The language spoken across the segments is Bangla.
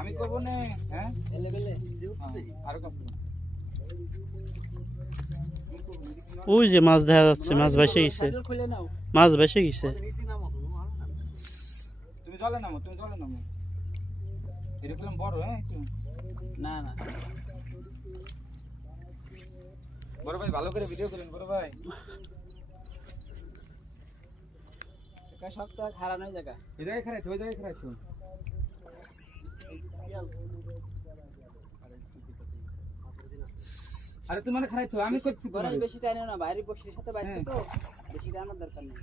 আমি করব না। হ্যাঁ লেভেলে আরো কাজ। ওই যে মাছ দেখা যাচ্ছে, মাছ ভেসে গেছে, মাছ ভেসে গেছে। তুমি জলে নামো, তুমি জলে নামো। এরকম বড় হ্যাঁ একটু না না বড় ভাই ভালো করে ভিডিও করেন বড় ভাই। এটা শক্ত খারাপ নাই জায়গা। এই জায়গায় খারাপ, ওই জায়গায় খারাপ। আরে তোমার খারাপ তো আমি করছি বড় বেশি টাইনো না, বাইরে বসির সাথে বাইছে তো বেশি টানার দরকার নেই।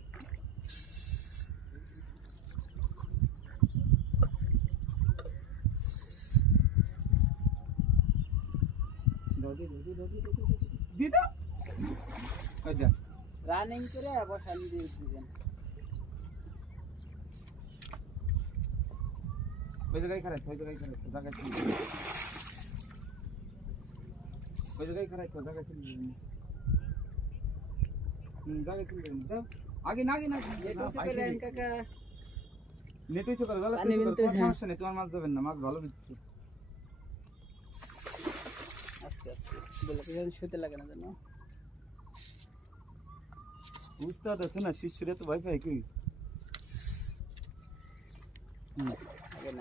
দি দাও ওই যা রানিং করে বসান দিয়ে দিবেন। ওই জায়গায় খারাপ, ওই জায়গায় খারাপ, জায়গায় ছিল ওই জায়গায় খারাপ, জায়গায় ছিল জায়গায় ছিল দাও আগে না কাকা নেট হইছে করে দাও। তোমার সমস্যা নেই, তোমার মাছ যাবেন না, মাছ ভালো দিচ্ছে। আস্তে আস্তে বলে যেন শুতে লাগে না জানো। উস্তাদ আছে না, শিষ্যরে তো ভয় পায় কি।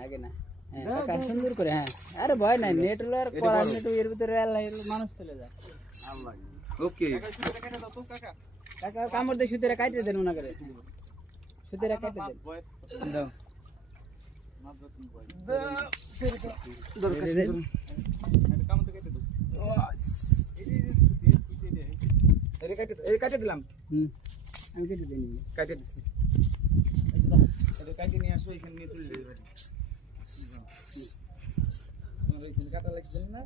আগে না হ্যাঁ কাকা সুন্দর করে। হ্যাঁ আরে ভয় নাই, নেট হলো আর করার নেট এর ভিতরে মানুষ চলে যায়। আল্লাহ ওকে কাকা কামড় দিয়ে সুতেরা কাটে দেন না করে, সুতেরা কাটে দেন দাও দরকার কামড় কেটে দাও। এই কাটে দিলাম। আমি কেটে দিই কাটে দিছি, এটা কাটে নিয়ে আসো, এখানে নিয়ে চলে যাবে বাড়ি। তোমার এখানে কাটা লাগবে না।